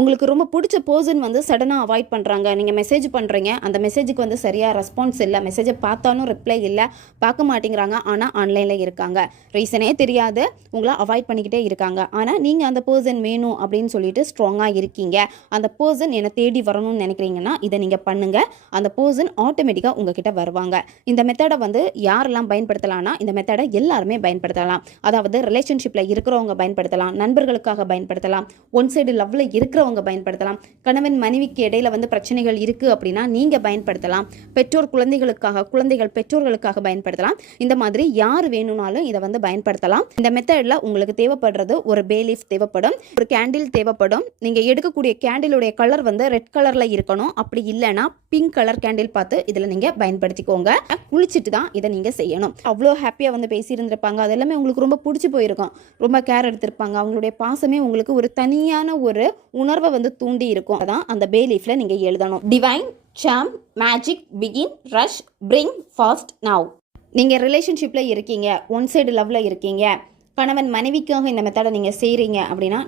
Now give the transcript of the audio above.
உங்களுக்கு ரொம்ப பிடிச்ச பர்சன் வந்து சடனாக அவாய்ட் பண்ணுறாங்க. நீங்கள் மெசேஜ் பண்ணுறீங்க, அந்த மெசேஜுக்கு வந்து சரியாக ரெஸ்பான்ஸ் இல்லை, மெசேஜை பார்த்தாலும் ரிப்ளை இல்லை, பார்க்க மாட்டேங்கிறாங்க, ஆனால் ஆன்லைனில் இருக்காங்க. ரீசனே தெரியாது, உங்களை அவாய்ட் பண்ணிக்கிட்டே இருக்காங்க. ஆனால் நீங்கள் அந்த பர்சன் வேணும் அப்படின்னு சொல்லிட்டு ஸ்ட்ராங்காக இருக்கீங்க. அந்த பர்சன் என்னை தேடி வரணும்னு நினைக்கிறீங்கன்னா இதை நீங்கள் பண்ணுங்கள். அந்த பர்சன் ஆட்டோமேட்டிக்காக உங்ககிட்ட வருவாங்க. இந்த மெத்தடை வந்து யாரெல்லாம் பயன்படுத்தலாம்னா, இந்த மெத்தடை எல்லாருமே பயன்படுத்தலாம். அதாவது ரிலேஷன்ஷிப்பில் இருக்கிறவங்க பயன்படுத்தலாம், நண்பர்களுக்காக பயன்படுத்தலாம், ஒன் சைடு லவ்வில் இருக்கிறவங்க பயன்படுத்தலாம், கணவன் மனைவிக்கு இடையில வந்து பிரச்சனைகள் இருக்கு அப்படின்னா நீங்க பயன்படுத்தலாம், பெற்றோர் குழந்தைகளுக்காக, குழந்தைகள் பெற்றோர்களுக்காக பயன்படுத்தலாம். இந்த மாதிரி யார் வேணும்னாலும் இதை வந்து பயன்படுத்தலாம். இந்த மெத்தட்ல உங்களுக்கு தேவைப்படுறது ஒரு பே லீஃப் தேவைப்படும், ஒரு கேண்டில் தேவைப்படும். நீங்க எடுக்கக்கூடிய கேண்டிலுடைய கலர் வந்து ரெட் கலர்ல இருக்கணும். அப்படி இல்லைன்னா பிங்க் கலர் கேண்டில் பார்த்து இதில் நீங்க பயன்படுத்திக்கோங்க. குளிச்சுட்டு தான் இதை நீங்க செய்யணும். அவ்வளோ ஹாப்பியா வந்து பேசியிருந்திருப்பாங்க, அது எல்லாமே உங்களுக்கு ரொம்ப பிடிச்சி போயிருக்கும், ரொம்ப கேர் எடுத்திருப்பாங்க. அவங்களுடைய பாசமே உங்களுக்கு ஒரு தனியான ஒரு உணர்வை வந்து தூண்டி இருக்கும். அதான் அந்த பே லீஃப்ல நீங்க எழுதணும். Divine sam magic begin rush bring fast now. நீங்க ரிலேஷன்ஷிப்ல இருக்கீங்க, ஒன் சைடு லவ்ல இருக்கீங்க, கணவன் மனைவிக்காக இந்த மெத்தடை நீங்க செய்றீங்க அப்படின்னா